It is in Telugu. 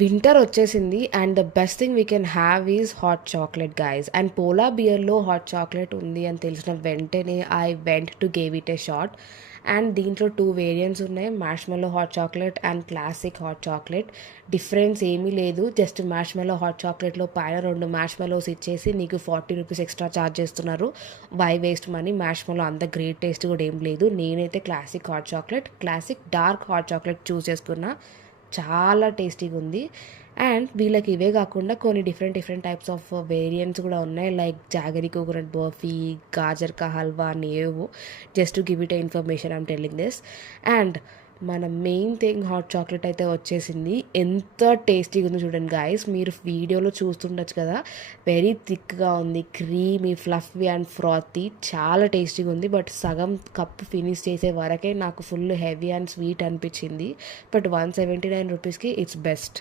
వింటర్ వచ్చేసింది and the best thing we can have is hot chocolate guys. And పోలా బియర్లో హాట్ చాక్లెట్ ఉంది అని తెలిసిన వెంటనే I went to gave it A shot. And దీంట్లో 2 వేరియంట్స్ ఉన్నాయి, marshmallow hot chocolate and classic hot chocolate. Difference ఏమీ లేదు, జస్ట్ మ్యాష్మెల్లో హాట్ చాక్లెట్లో పైన 2 మ్యాష్మెలోస్ ఇచ్చేసి నీకు 40 రూపీస్ ఎక్స్ట్రా ఛార్జ్ చేస్తున్నారు. Why waste money? మ్యాష్మెల్లో అంత గ్రేట్ టేస్ట్ కూడా ఏం లేదు. నేనైతే classic hot chocolate, classic dark hot chocolate choose చేసుకున్నా. చాలా టేస్టీగా ఉంది. అండ్ వీళ్ళకి ఇవే కాకుండా కొన్ని డిఫరెంట్ టైప్స్ ఆఫ్ వేరియంట్స్ కూడా ఉన్నాయి, like jaggery coconut barfi, gajar కా హల్వా అని ఏవో. Just to give it information I'm telling this. And మన మెయిన్ థింగ్ హాట్ చాక్లెట్ అయితే వచ్చేసింది. ఎంత టేస్టీగా ఉంది చూడండి గాయస్, మీరు వీడియోలో చూస్తుండొచ్చు కదా. వెరీ థిక్గా ఉంది, క్రీమీ, ఫ్లఫీ అండ్ ఫ్రాతీ, చాలా టేస్టీగా ఉంది. బట్ సగం కప్ ఫినిష్ చేసే వరకే నాకు ఫుల్ హెవీ అండ్ స్వీట్ అనిపించింది. బట్ 179 రూపీస్కి ఇట్స్ బెస్ట్.